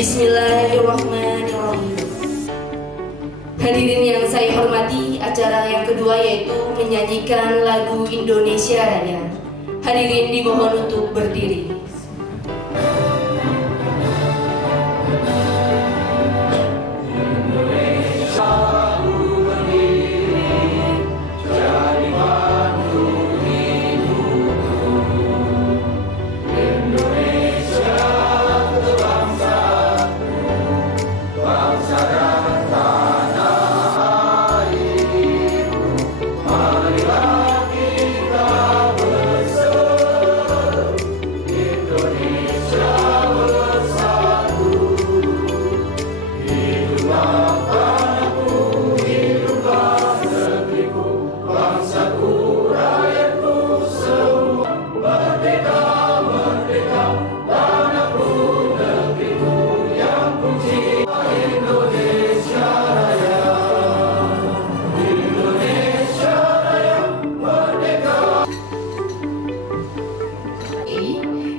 Bismillahirrahmanirrahim. Hadirin yang saya hormati, acara yang kedua yaitu menyanyikan lagu Indonesia Raya. Hadirin dimohon untuk berdiri.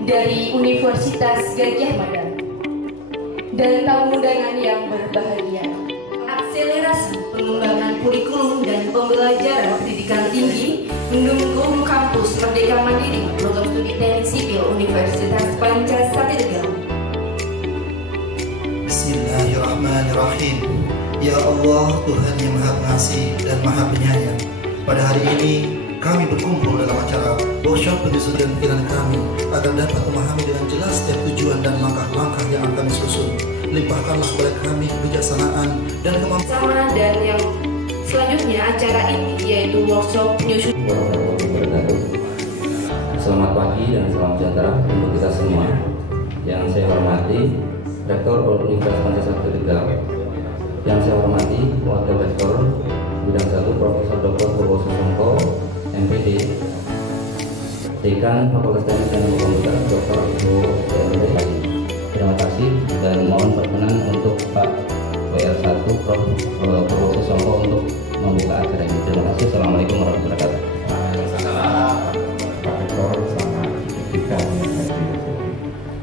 Dari Universitas Gadjah Mada dan tamu undangan yang berbahagia, akselerasi pengembangan kurikulum dan pembelajaran pendidikan tinggi mendukung kampus Merdeka Mandiri Program Studi Teknik Sipil Universitas Pancasila. Bismillahirrahmanirrahim. Ya Allah, Tuhan yang Maha Pengasih dan Maha Penyayang, pada hari ini kami berkumpul dalam acara workshop penyusunan pikiran kami agar dapat memahami dengan jelas setiap tujuan dan langkah-langkah yang akan kami susun. Limpahkanlah kepada kami kebijaksanaan dan kemampuan. Dan yang selanjutnya acara ini yaitu workshop penyusunan. Selamat pagi dan salam sejahtera untuk kita semua. Yang saya hormati Rektor Universitas Pancasila Tegal, yang saya hormati Wakil Rektor Bidang 1 Profesor Dr. Bobo Susongko, MPD, Dekan Fakultas Teknik dan Komputer Dr. Ibu PMD. Terima kasih dan mohon perkenan untuk Pak WR1 Prof. Bobo Susongko untuk membuka acara ini. Terima kasih. Assalamualaikum warahmatullahi wabarakatuh. Pak Rektor sama dekan yang hadir.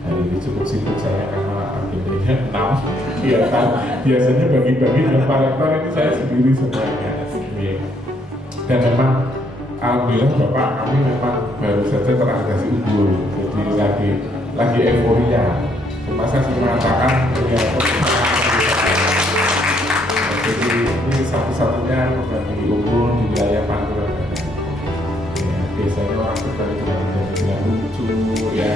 Hari ini cukup sibuk saya karena agendanya 6. Iya kan, biasanya bagi-bagi dengan Pak Rektor ini saya sendiri semuanya. Dan memang alhamdulillah Bapak kami memang baru saja teragasi unggul, jadi lagi euforia. Cuma saya mengatakan ya, jadi ini satu-satunya membagi unggul di wilayah Pantura. Ya, biasanya orang berbagi dengan lucu, ya,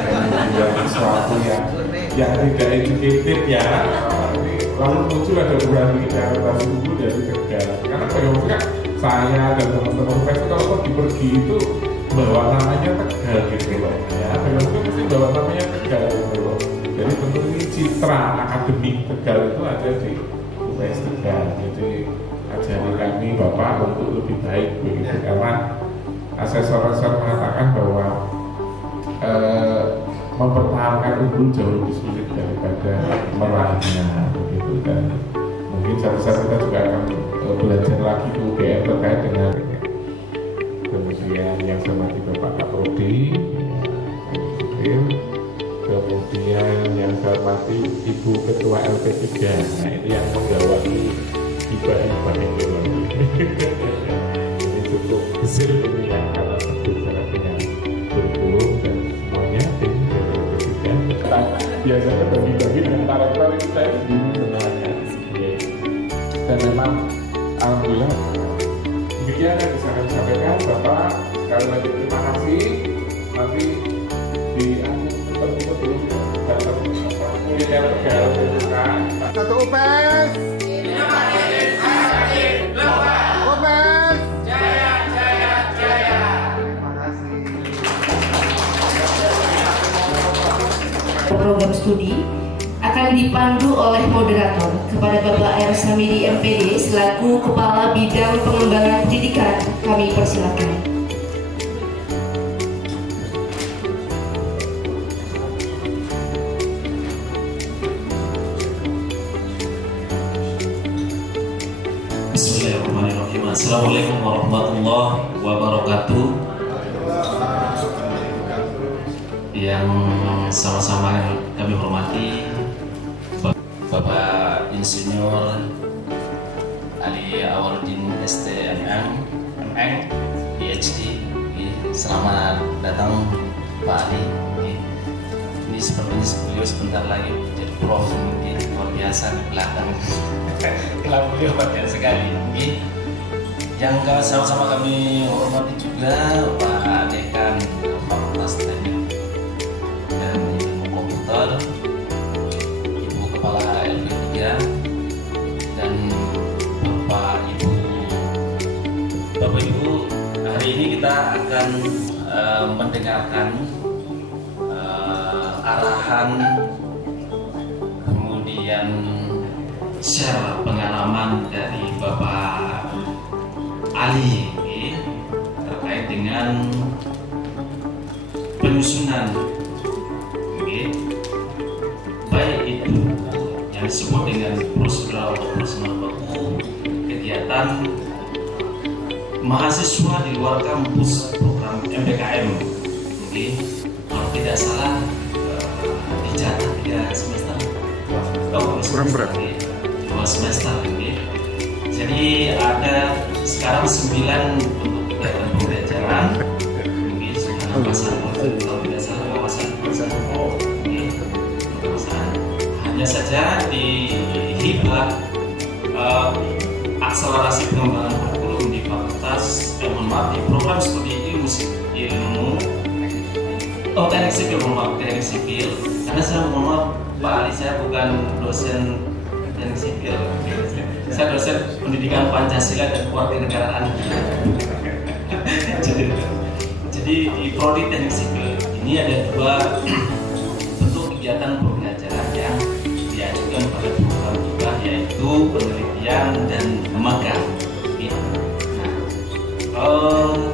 sesuatu yang tidak educated ya. Lalu muncul ada berani interpretasi unggul dari Tegal. Karena bagaimana saya dan teman-teman pers kalau pergi itu bawa namanya Tegal gitu loh ya, bagaimana mesti bawa namanya Tegal gitu loh. Jadi tentu ini citra akademik Tegal itu ada di UPS Tegal. Jadi ajari kami Bapak untuk lebih baik begitu, karena asesor-asesor mengatakan bahwa mempertahankan unggul jauh lebih sulit daripada meraihnya begitu. Dan mungkin saat kita juga akan belajar lagi ke UGM terkait dengan. Kemudian yang saya hormati Bapak Kaprodi, kemudian yang saya hormati Ibu Ketua LP3. Nah ini yang menggawangi hibah-hibah ini ini cukup besar ini ya, karena berbicara dengan kurikulum dan semuanya tim dari LP3. Biasanya bagi-bagi dengan karakter ini saya sendiri sebenarnya. Dan memang alhamdulillah demikian yang bisa kami sampaikan. Bapak sekali lagi terima kasih. Nanti di akhir sebelum datang kuliner Tegal bukan satu UPS UPS jaya jaya jaya. Terima kasih. Program studi akan dipandu oleh moderator kepada Bapak R. Samidi MPD selaku Kepala Bidang Pengembangan Pendidikan. Kami persilakan. Bismillahirrahmanirrahim. Assalamualaikum warahmatullahi wabarakatuh. Yang sama-sama kami hormati Bapak Insinyur Ali Awaludin STMM, PhD. Selamat datang Pak Ali. Ini sepertinya beliau sebentar lagi jadi prof, mungkin luar biasa di belakang. Kalau beliau banyak sekali. Yang sama-sama kami hormati juga Pak Dekan Fakultas Teknik dan Ilmu Komputer, Ibu Kepala LP3, dan Bapak Ibu, hari ini kita akan mendengarkan arahan, kemudian share pengalaman dari Bapak Ali terkait dengan penyusunan, baik itu yang disebut dengan prosedural atau operasional baku, kegiatan mahasiswa di luar kampus program MBKM. Kalau tidak salah dijatah 3 semester, 2 semester. Jadi ada sekarang 9 untuk kegiatan pembelajaran, mungkin wawasan, kalau tidak salah wawasan. Hanya saja di hibah akselerasi pengembangan kurikulum di fakultas di program studi teknik sipil, teknik sipil. Karena saya Pak Ali, saya bukan dosen teknik sipil. Saya dosen pendidikan Pancasila dan kewarganegaraan. Jadi di prodi teknik sipil ini ada 2 bentuk kegiatan pembelajaran yang diajukan pada program kita, yaitu penelitian dan magang.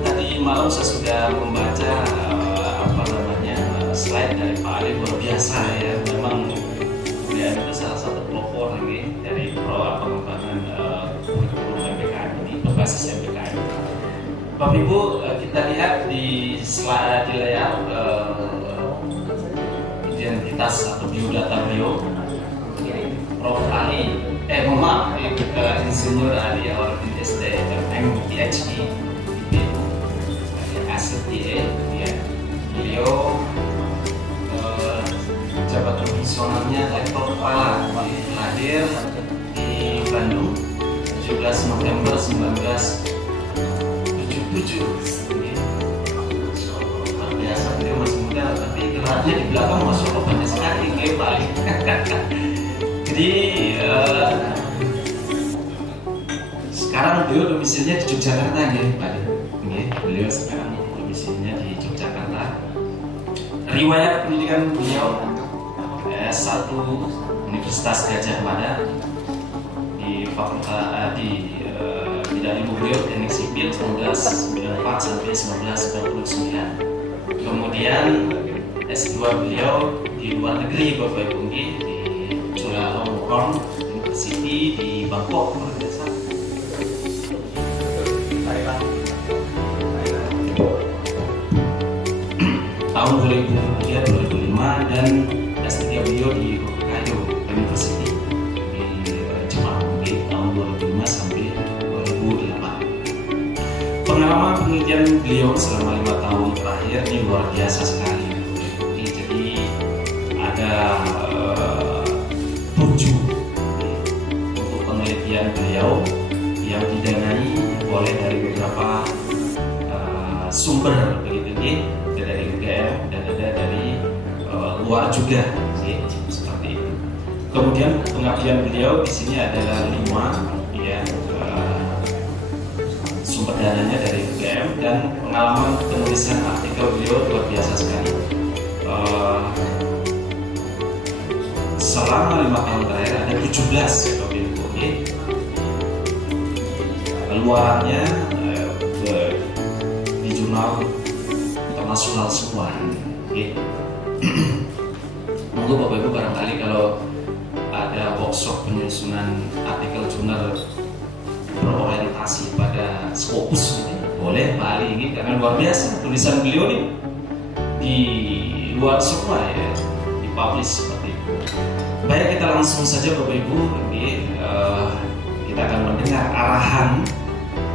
Tadi malam saya sudah membaca slide dari Pak Ali, luar biasa ya. Memang dia itu salah satu pelopor dari pengembangan kurikulum MBKM ini, berbasis MBKM. Bapak Ibu, kita lihat di slide di layar identitas atau biodata beliau, Prof. Ali, Insinyur Ali Awaludin STMM, PhD, STA, ya. Beliau jabatan profesionalnya Rektor Kepala, lahir di Bandung 17 November 1977. Luar biasa, beliau masih muda, tapi gelarnya di belakang masuk ke banyak sekali, kayak balik. Jadi sekarang beliau domisilinya di Yogyakarta, Pak. Beliau sekarang domisilinya di Yogyakarta. Riwayat pendidikan beliau S1 Universitas Gadjah Mada di fakultas bidang ilmu beliau teknik sipil 1994 sampai 1999. Kemudian S2 beliau di luar negeri, Bapak Ibu, di Chulalongkorn University di Bangkok, tahun 2005, dan S3 beliau di Hokkaido University di Jepang di tahun 2005 sampai 2008. Pengalaman penelitian beliau selama 5 tahun terakhir ini luar biasa sekali. Jadi ada 7 untuk penelitian beliau yang didanai oleh dari beberapa sumber, begitu, dari UGM dan ada dari luar juga, seperti itu. Kemudian pengabdian beliau di sini adalah 5, ya, sumber dananya dari UGM, dan pengalaman penulisan artikel beliau luar biasa sekali. Selama 5 tahun terakhir ada 17 keluarannya di jurnal internasional semua. Monggo Bapak Ibu, barangkali kalau ada workshop penyusunan artikel jurnal berorientasi pada Scopus ini, boleh Pak Ali ini, karena luar biasa tulisan beliau ini di luar semua, ya, dipublish seperti itu. Baik, kita langsung saja Bapak Ibu, kita akan mendengar arahan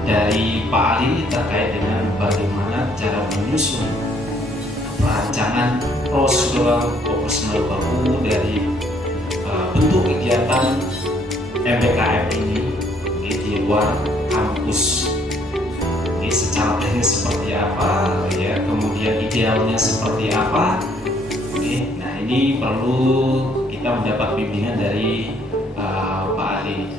dari Pak Ali terkait dengan bagaimana cara menyusun rancangan prosedural operasional baku dari bentuk kegiatan MBKM ini di luar kampus. Secara teknis seperti apa, ya, kemudian idealnya seperti apa. Nah, ini perlu kita mendapat bimbingan dari Pak Ali.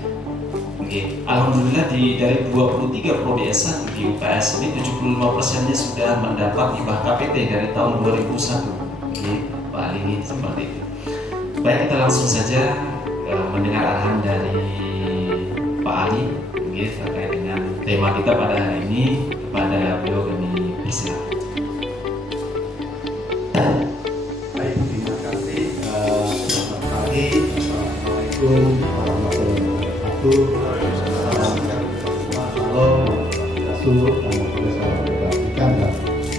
Alhamdulillah dari 23 prodi S1 di UPS ini 75%-nya sudah mendapat hibah KPT dari tahun 2001. Pak Ali ini seperti itu. Baik, kita langsung saja mendengar arahan dari Pak Ali terkait dengan tema kita pada hari ini. Kepada beliau kami persilakan. Baik, terima kasih. Selamat pagi. Assalamualaikum warahmatullahi wabarakatuh. Salam dan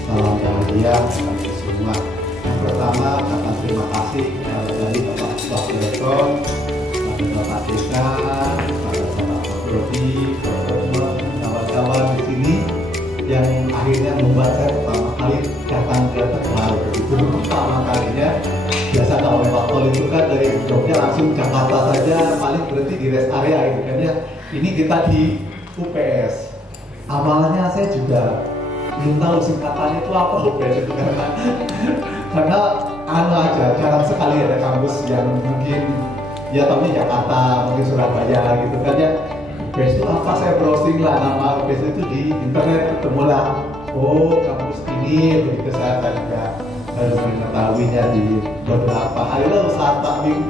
salam bahagia bagi semua. Yang pertama, kata terima kasih dari Bapak Ketua Direktur, Bapak Dekan, Bapak Prodi, kawan-kawan di sini yang akhirnya membuat saya pertama kali datang ke Tegal. Itu pertama kalinya. Biasa kalau lewat tol itu kan dari Jogja langsung Jakarta saja, paling berhenti di rest area gitu kan ya. Ini kita di UPS. Awalnya saya juga belum tahu singkatannya itu apa UPS itu karena aja jarang sekali ada kampus yang mungkin ya tahunya Jakarta, mungkin Surabaya gitu kan ya. UPS itu apa, saya browsing lah nama UPS itu di internet, ketemulah oh kampus ini, begitu saya juga baru mengetahuinya di beberapa hari lalu saat Pak Bim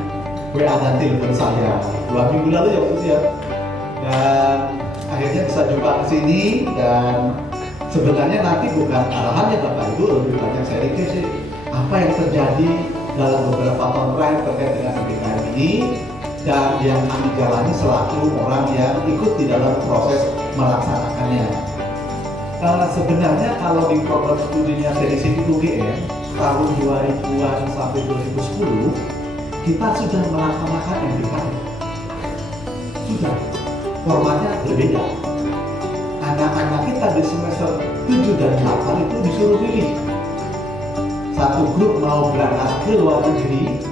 WA dan telepon saya 2 minggu lalu ya waktu itu ya, dan akhirnya bisa jumpa ke sini. Dan sebenarnya nanti bukan arahannya Bapak Ibu, lebih banyak saya sih apa yang terjadi dalam beberapa tahun terakhir terkait dengan MBKM ini dan yang kami jalani selaku orang yang ikut di dalam proses melaksanakannya. Sebenarnya kalau di program studinya dari Sipil UGM tahun 2000-an sampai 2010 kita sudah melaksanakan MBKM. Sudah, formatnya berbeda. Anak-anak kita di semester 7 dan 8 itu disuruh pilih. Satu grup mau berangkat ke luar negeri,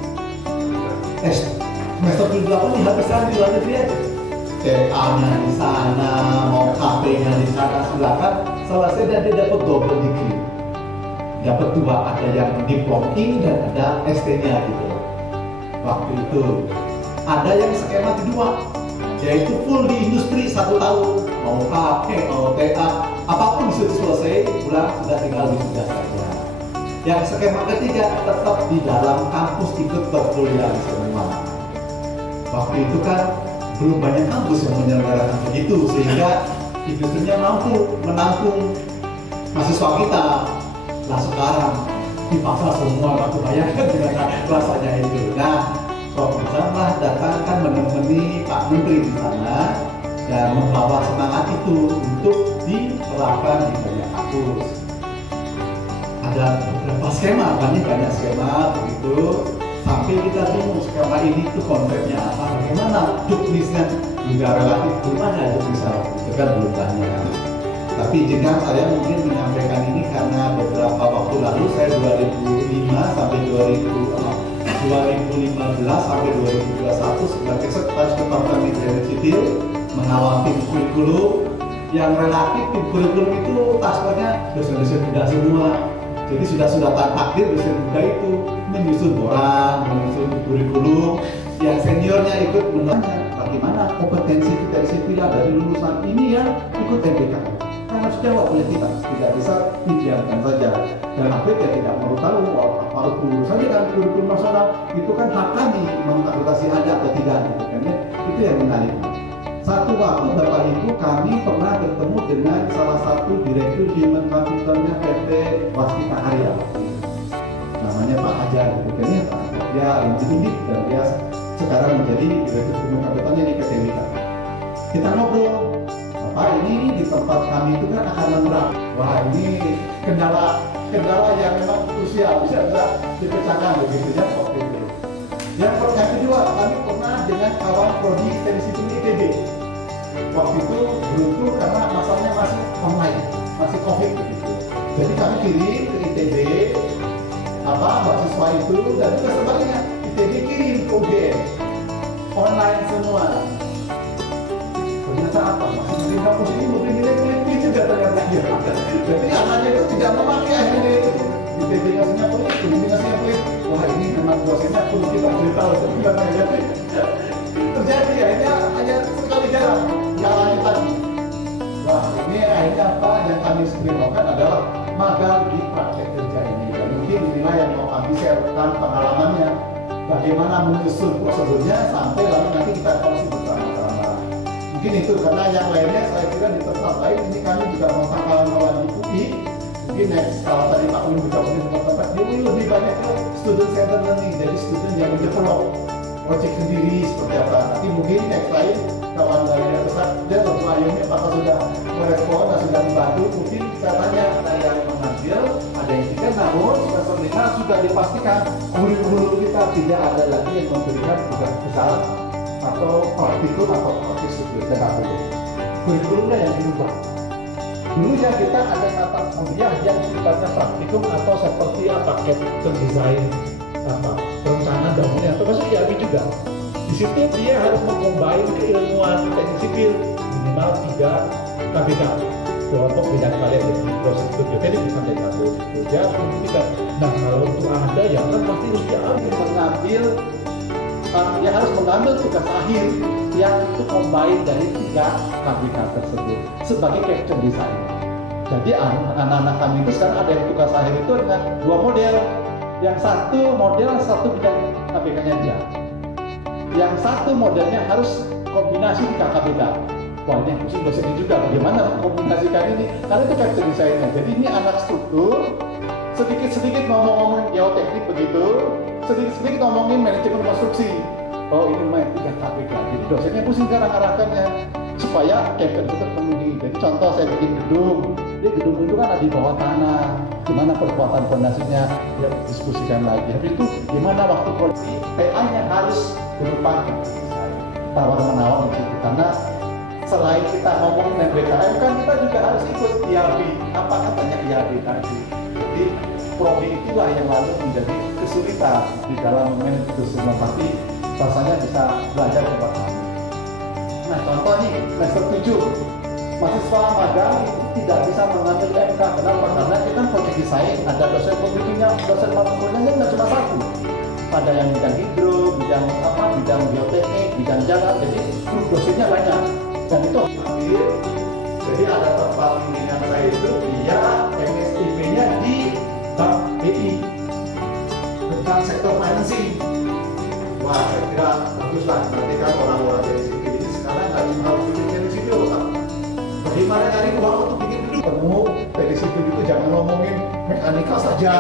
semester 7-8 dihabiskan di luar negeri aja. TA-nya di sana, mau KP-nya di sana, silakan. Selesai dan dia dapat double degree. Dapat 2, ada yang diplom ing dan ada ST-nya gitu. Waktu itu ada yang skema kedua, yaitu full di industri 1 tahun, mau KP, mau TA, apapun sudah selesai, pulang sudah tinggal wisuda saja. Yang skema ketiga tetap di dalam kampus ikut perkuliahan semua. Waktu itu kan belum banyak kampus yang menyelenggarakan begitu, sehingga industrinya mampu menampung mahasiswa kita. Nah sekarang dipaksa semua, aku bayangkan dengan rasanya itu. Nah, Prof. Rizal datang kan menemani Pak Menteri di sana dan membawa semangat itu untuk diterapkan di banyak kampus. Ada beberapa skema, banyak skema begitu, sampai kita bingung skema ini tuh konsepnya apa, bagaimana juknisnya juga relatif belum ada juknisnya, itu kan belum banyak. Tapi jika saya mungkin menyampaikan ini karena beberapa waktu lalu saya 2015 sampai 2021 sebagai sekretaris Departemen Manajemen Sipil mengawal tim kurikulum yang relatif tim kurikulum itu tasknya dosen-dosen muda semua. Jadi sudah takdir dosen muda itu menyusun boran, menyusun kurikulum, yang seniornya ikut menanya bagaimana kompetensi kita di sipil dari lulusan ini ya ikut MBKM. Karena harus jawab oleh kita, tidak bisa didiamkan saja. Dan APK tidak perlu tahu harus lulus saja kan kurikulum nasional itu kan hak kami mengakurasi ada atau tidak gitu kan ya. Itu yang menarik. Satu waktu Bapak Ibu kami pernah bertemu dengan salah satu direktur Human Capitalnya PT Waskita Karya, namanya Pak Hajar, gitu ya Pak. Dia unik dan dia sekarang menjadi direktur Human Capitalnya di PT Wika. Kita ngobrol, Pak ini di tempat kami itu kan akan menurut, wah ini kendala yang memang krusial bisa dipecahkan begitu ya waktu itu. Yang kedua kami pernah dengan kawan prodi teknik sipil ITB. Waktu itu beruntung karena masalahnya masih online, masih COVID begitu. Jadi kami kirim ke ITB mahasiswa itu, dan juga sebaliknya ITB kirim ke UGM online semua. Ternyata apa? Masih di kampus ini memberi nilai juga ternyata dia. Jadi anaknya itu tidak memakai akhirnya itu. ITB ngasihnya pelit, UGM ngasihnya pelit. Wah ini memang dosennya perlu kita beritahu. Terjadi akhirnya hanya sekali jalan lagi. Wah ini akhirnya apa yang kami lakukan adalah magang di praktek kerja ini. Dan mungkin inilah yang mau kami sharekan pengalamannya. Bagaimana menyusun prosedurnya sampai lalu nanti kita evaluasi bersama-sama. Mungkin itu, karena yang lainnya saya kira di tempat lain ini kami juga mau kawan-kawan di UI. Mungkin kalau tadi Pak Win juga mungkin tempat di UI lebih banyak ke student center learning, jadi student yang mendevelop project sendiri seperti apa. Nanti mungkin next lain kawan dari yang besar dia lebih ayamnya apakah sudah merespon dan sudah dibantu. Mungkin saya tanya ada yang mengambil, ada yang tidak, namun semester 5 sudah dipastikan guru-guru kita tidak ada lagi yang memberikan tugas besar atau praktikum atau praktik studi tidak boleh. Kurikulumnya yang diubah. Dulunya kita ada mata kuliah yang sifatnya praktikum atau seperti apa, capture design, perencanaan bangunan atau masuk IAB juga. Di situ dia harus mengcombine keilmuan teknik sipil minimal 3 KBK. Kelompok bidang kalian di proses studio bisa menjadi satu. Ya, kita. Nah, kalau untuk ada yang kan pasti harus mengambil, dia harus mengambil tugas akhir yang itu combine dari 3 KBK tersebut sebagai capture design. Jadi anak-anak kami itu sekarang ada yang tugas akhir itu dengan 2 model. Yang satu model satu bidang KBK-nya dia. Yang satu modelnya harus kombinasi 3 KBK. Wah ini pusing dosennya juga, bagaimana mengkombinasikan ini? Karena itu capture design-nya. Jadi ini anak struktur, sedikit-sedikit ngomong-ngomong geoteknik begitu, sedikit-sedikit ngomongin manajemen konstruksi. Oh ini main 3 KBK. Jadi dosennya pusing cara ngarahkannya supaya capture itu terpenuhi. Jadi contoh saya bikin gedung, jadi gedung itu kan ada di bawah tanah. Gimana perkuatan fondasinya, dia diskusikan lagi. Habis itu gimana waktu produksi, PA-nya harus berupa tawar-menawar di situ. Karena selain kita ngomongin MBKM kan kita juga harus ikut IAB. Apa katanya IAB tadi? Jadi prodi itulah yang lalu menjadi kesulitan di dalam manajemen itu semua. Tapi rasanya bisa belajar bersama. Nah contoh nih semester 7 mahasiswa magang itu tidak bisa mengambil MK. Kenapa? Karena kita project design ada dosen pembimbingnya, dosen matkulnya nggak cuma satu. Ada yang bidang hidro, bidang bioteknik, bidang jalan. Jadi grup dosennya banyak. Dan itu ambil. Jadi ada tempat bimbingan saya itu dia MSIP-nya di Bank BI tentang sektor financing. Wah, saya kira bagus lah. Berarti kan orang-orang dari sipil ini sekarang nggak cuma harus bikin dari sipil, Pak. Bagaimana cari uang untuk bikin dulu? Temu dari sipil itu jangan ngomongin mekanika saja,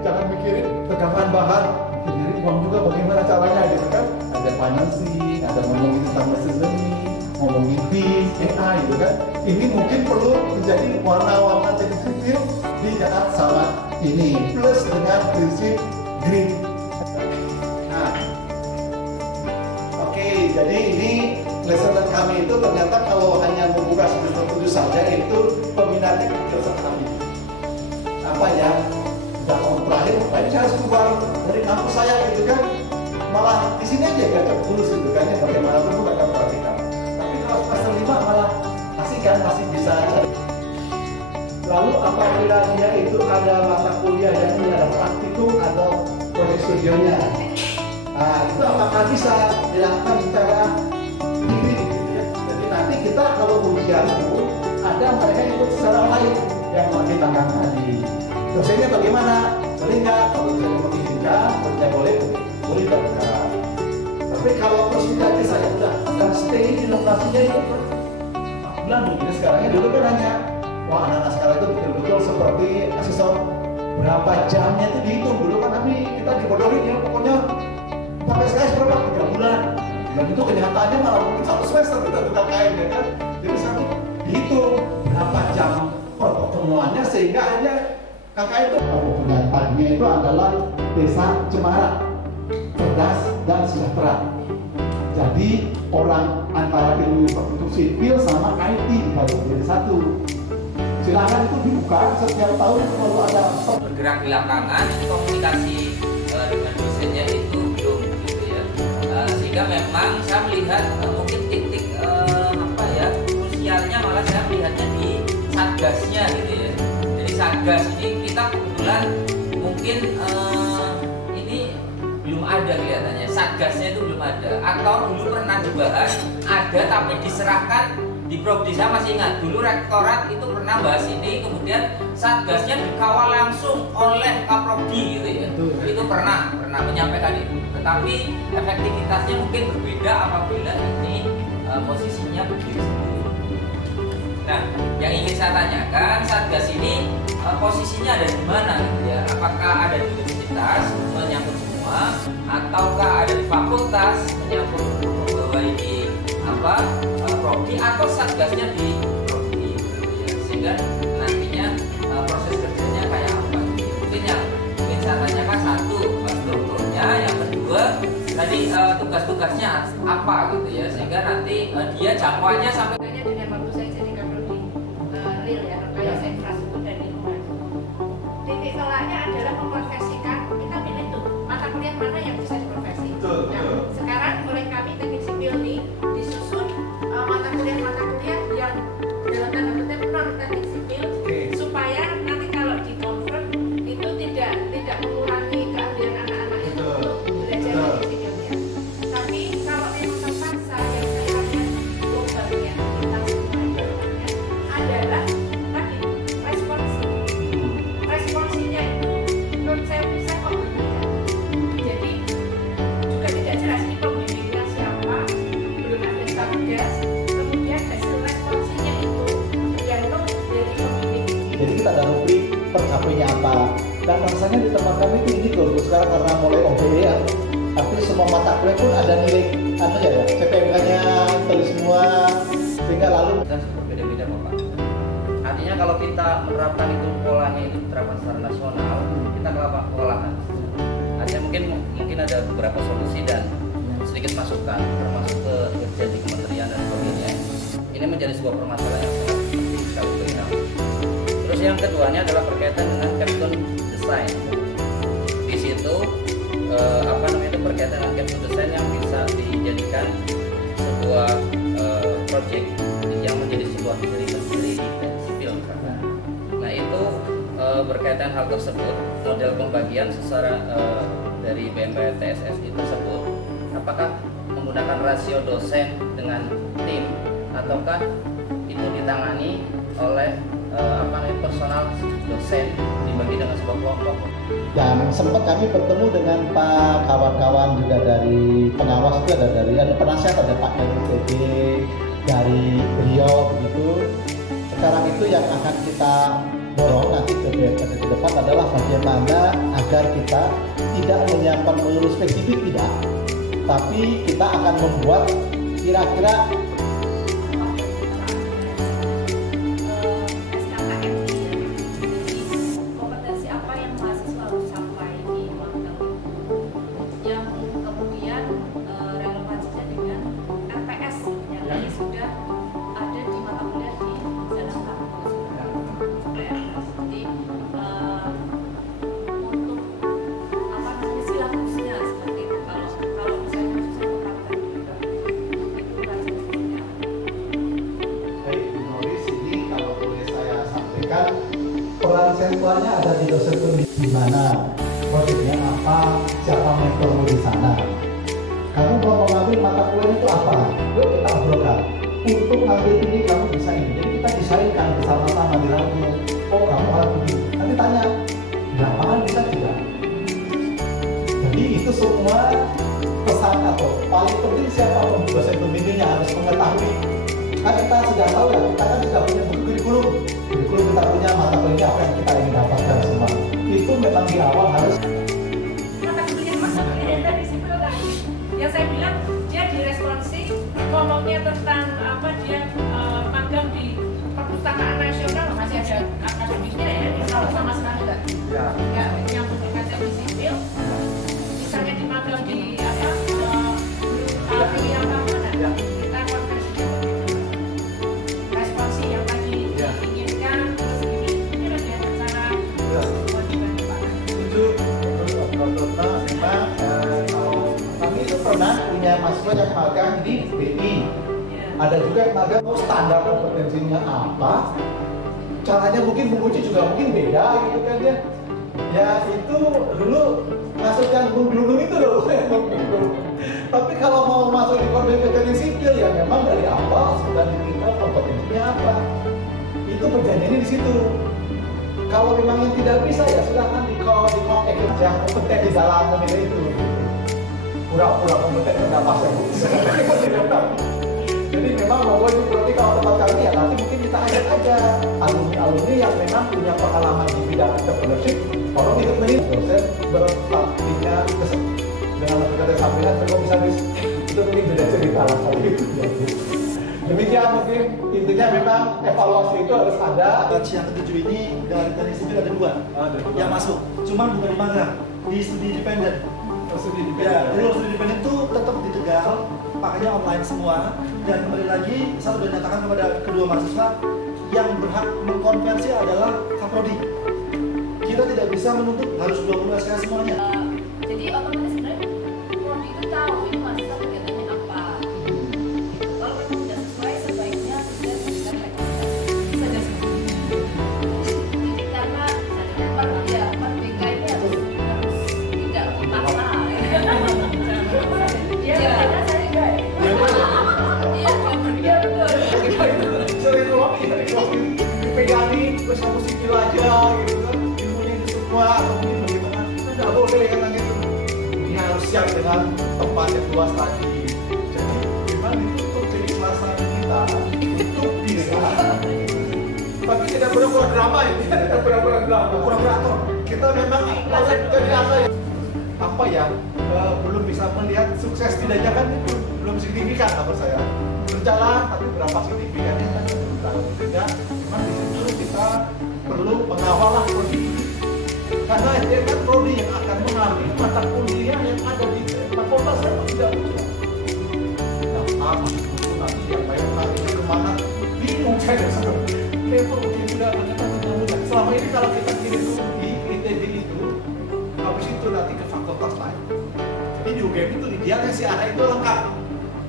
jangan mikirin tegangan bahan, nyari uang juga bagaimana caranya gitu kan? Ada financing, ada ngomongin tentang mesin learning, ngomongin BIM, AI gitu kan? Ini mungkin perlu menjadi warna-warna teknik sipil di Jakarta sama ini plus dengan prinsip green. Jadi ini lesson kami itu ternyata kalau hanya membuka semester 7 saja itu peminatnya kecil sekali. Apa ya? Udah tahun terakhir, saya harus keluar dari kampus saya gitu kan. Malah di sini aja gacap tulus gitu kan, ya bagaimanapun itu mereka perhatikan. Tapi kalau semester 5 malah masih bisa cari. Lalu apabila dia itu ada mata kuliah yang ini ada praktikum atau proyek studionya. Nah, itu apakah bisa dilakukan secara diri gitu ya. Jadi nanti kita kalau ujian itu ada mereka ikut secara online yang menghitangkan tadi. Dosennya bagaimana? Boleh nggak? Kalau dosennya mengizinkan, dosennya boleh dan enggak. Tapi kalau terus tidak bisa ya udah, dan stay di lokasinya itu 4 bulan mungkin sekarangnya dulu kan hanya wah anak-anak sekarang itu betul-betul seperti asesor berapa jamnya itu dihitung. Dulu kan kita dibodohin ya pokoknya pakai SKS berapa? 3 bulan. Dan itu kenyataannya malah mungkin 1 semester kita KKN ya kan. Jadi satu dihitung berapa jam pertemuannya sehingga hanya KKN itu. Padinya itu adalah Desa Cemara, cerdas, dan sejahtera. Jadi orang antara ilmu infrastruktur sipil sama IT dibagi jadi satu. Silakan itu dibuka, setiap tahun kalau ada bergerak di lapangan, komunikasi dengan dosennya itu belum gitu ya. Sehingga memang saya melihat mungkin titik krusialnya malah saya melihatnya di satgasnya gitu ya. Jadi satgas ini kita kebetulan mungkin ini belum ada kelihatannya, satgasnya itu belum ada, atau dulu pernah dibahas ada tapi diserahkan di Prodi. Saya masih ingat dulu rektorat itu pernah bahas ini, kemudian satgasnya dikawal langsung oleh Kaprodi gitu ya. Itu pernah menyampaikan itu, tetapi efektivitasnya mungkin berbeda apabila ini posisinya berdiri sendiri. Nah, yang ingin saya tanyakan, satgas ini posisinya ada di mana gitu ya? Apakah ada di universitas menyangkut semua, ataukah ada di fakultas menyangkut membawa ini Prodi, atau satgasnya di Prodi gitu ya? Sehingga nantinya proses kerjanya kayak apa? Mungkin yang ingin saya tanyakan satu, strukturnya, yang kedua tadi tugas-tugasnya apa gitu ya? Sehingga nanti dia jangkauannya sampai dengan waktu saya jadi Kaprodi real ya, rekayasa infrastruktur dan lingkungan. Titik tolaknya adalah mengkonversikan, kita pilih tuh mata kuliah mana yang bisa dikonversi. Nah, sekarang oleh kami teknik sipil nih disusun mata kuliah yang dalam tanda kutip non teknik sipil, supaya nanti kalau di-convert itu tidak mengurangi keahlian anak-anak itu belajar teknik sipilnya. Tapi kalau memang terpaksa, yang saya lihat globalnya kita semuanya adalah tadi responsinya itu menurut saya bisa kok berbeda. Jadi juga tidak jelas ini pembimbingnya siapa, belum ada satgas, kemudian hasil responsinya itu tergantung dari pembimbing. jadi kita ada rubrik tercapainya apa. Dan rasanya di tempat kami itu ini loh, sekarang karena mulai OBE ya, artinya semua mata kuliah pun ada nilai CPMK-nya tulis semua, sehingga lalu dan berbeda-beda Bapak. Artinya kalau kita menerapkan itu polanya itu diterapkan secara nasional, kita kewalahan. Artinya mungkin ada beberapa solusi dan sedikit masukan, termasuk ke kerja di kementerian dan sebagainya. Ini menjadi sebuah permasalahan yang sangat penting sekali bagi kami. Terus yang keduanya adalah berkaitan dengan capstone design. Di situ berkaitan dengan capstone design yang bisa dijadikan sebuah project yang menjadi sebuah cerita sendiri di sipil misalkan. Nah itu berkaitan hal tersebut, model pembagian secara dari BMPTSSI tersebut, apakah menggunakan rasio dosen dengan tim ataukah itu ditangani oleh personal dosen dibagi dengan sebuah kelompok. dan sempat kami bertemu dengan Pak kawan-kawan juga dari pengawas, itu ada dari penasihat, ada Pak dari TB, dari beliau begitu. Sekarang itu yang akan kita dorong nanti ke depan adalah bagaimana agar kita tidak menyiapkan melulu spesifik, tidak, tapi kita akan membuat kira-kira kompetensi apa yang mahasiswa harus capai di magang yang kemudian relevansinya dengan RPS yang ini sudah ada di mata kuliah di sana kampus. Jadi untuk silabusnya seperti itu, kalau misalnya susah menerapkan juga itu rasanya seperti apa? baik Bu Noris, ini kalau boleh saya sampaikan, peran sentralnya ada di dosen pembimbing, di mana proyeknya apa, siapa mentormu di sana. Kamu mau mengambil mata kuliah itu apa? Yuk kita obrolkan. Untuk ngambil ini kamu bisa ini. Jadi kita desainkan bersama-sama di radio. Oh kamu harus begini. Nanti tanya, di lapangan bisa tidak? Jadi itu semua pesan atau paling penting siapa dosen pembimbingnya harus mengetahui. Kan kita sudah tahu ya, kita kan sudah punya buku kurikulum kita punya mata kuliah apa yang kita ingin dapatkan semua. Itu memang di awal harus mata kuliah dari sipil tadi yang saya bilang dia diresponsif, ngomongnya tentang apa dia magang di perpustakaan nasional masih ada akademiknya ya, kalau sama sekali nggak nyambung dengan teknik sipil. Misalnya di magang di mahasiswa yang magang di BI. Ada juga yang magang standar kompetensinya apa, caranya mungkin menguji juga mungkin beda gitu kan ya. Ya itu dulu masukkan gunung itu dulu. Tapi kalau mau masuk di kompetensi sipil ya memang dari awal sudah diminta kompetensinya apa. Itu perjanjiannya di situ. Kalau memang yang tidak bisa ya silahkan di-connect yang kompeten di dalam menilai itu. Pura-pura kompeten tidak pas ya. Jadi memang monggo itu berarti kalau tempat kami ya nanti mungkin kita ajak aja alumni yang memang punya pengalaman di bidang entrepreneurship. Orang ikut menilai dosen berpraktiknya dengan metode sampingan berkomisaris itu mungkin beda cerita lah kali itu. Demikian mungkin intinya memang evaluasi itu harus ada. Batch yang ketujuh ini dari teknik sipil ada dua yang masuk, cuman bukan di magang, di studi independen. Ya, jadi studi independen itu tetap di Tegal, pakainya online semua. Dan kembali lagi, saya sudah nyatakan kepada kedua mahasiswa yang berhak mengkonversi adalah Kaprodi. Kita tidak bisa menuntut harus 20 SKS semuanya. Jadi otomatis sebenarnya prodi itu tahu ini mahasiswa kegiatannya apa. Kalau memang tidak sesuai, sebaiknya tidak diberikan rekomendasi saja seperti itu. Karena BK ini harus tidak memaksa. Ya, karena saya juga. Iya, betul. Sering dipegani, terus kamu sipil aja gitu kan. Semua atau mungkin bagaimana, itu tidak boleh katanya itu. Ini harus siap dengan tempat yang luas tadi. Jadi memang itu untuk jadi pelaksana kita untuk bisa. Tapi tidak pura-pura drama ya, tidak pura-pura drama. Pura-pura aktor. Kita memang jadi apa ya? Apa ya? Belum bisa melihat sukses tidaknya kan itu belum signifikan menurut saya. Berjalan tapi berapa signifikannya kan belum tahu. Tidak, memang di situ kita perlu mengawal lah prodi. Karena dia kan prodi yang akan mengambil mata kuliah yang ada di fakultas saya tidak punya. Nah, nanti yang bayar larinya kemana? Bingung saya sebenarnya. Level ujian sudah ternyata tidak mudah. Selama ini kalau kita kirim di ITB itu, habis itu nanti ke fakultas lain. Jadi di UGM itu idealnya si anak itu lengkap.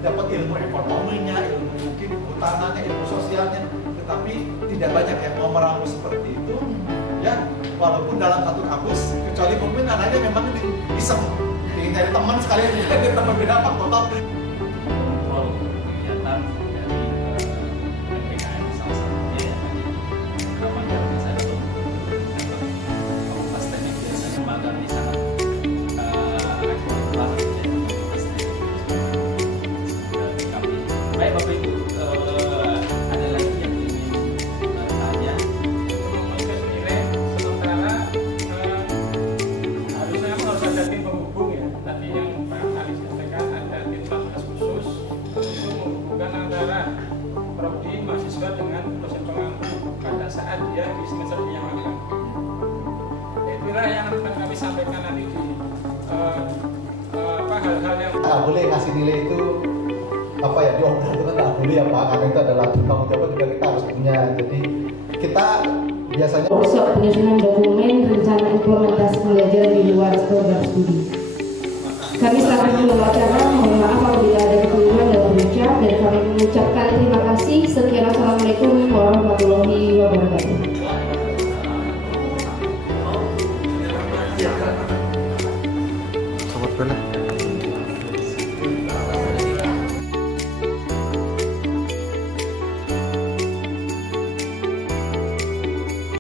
Dapat ilmu ekonominya, ilmu mungkin hutanannya, ilmu sosialnya. Tetapi tidak banyak yang mau meramu seperti itu. Ya, walaupun dalam satu kampus, kecuali mungkin anaknya memang iseng ingin cari teman sekalian jadi teman beda fakultas. Kontrol kegiatan dari PPKN salah satunya ya tadi namanya saya tuh fakultas teknik biasanya magang di sangat aktif banget ya fakultas teknik kami. Baik Bapak Ibu, ada lagi yang ingin tanya? Mahasiswa dengan dosen pengampu pada saat dia di semester yang magang. Itulah yang akan kami sampaikan nanti di hal-hal yang nggak boleh ngasih nilai itu apa ya diobrol itu nggak boleh ya Pak, karena itu adalah tanggung jawab juga kita harus punya. Jadi kita biasanya workshop penyusunan dokumen rencana implementasi pembelajaran di luar program studi. Kami selaku pengelola acara mohon maaf apabila ada kekeliruan dalam ucap dan kami mengucapkan terima kasih. Sekian, assalamualaikum warahmatullahi wabarakatuh.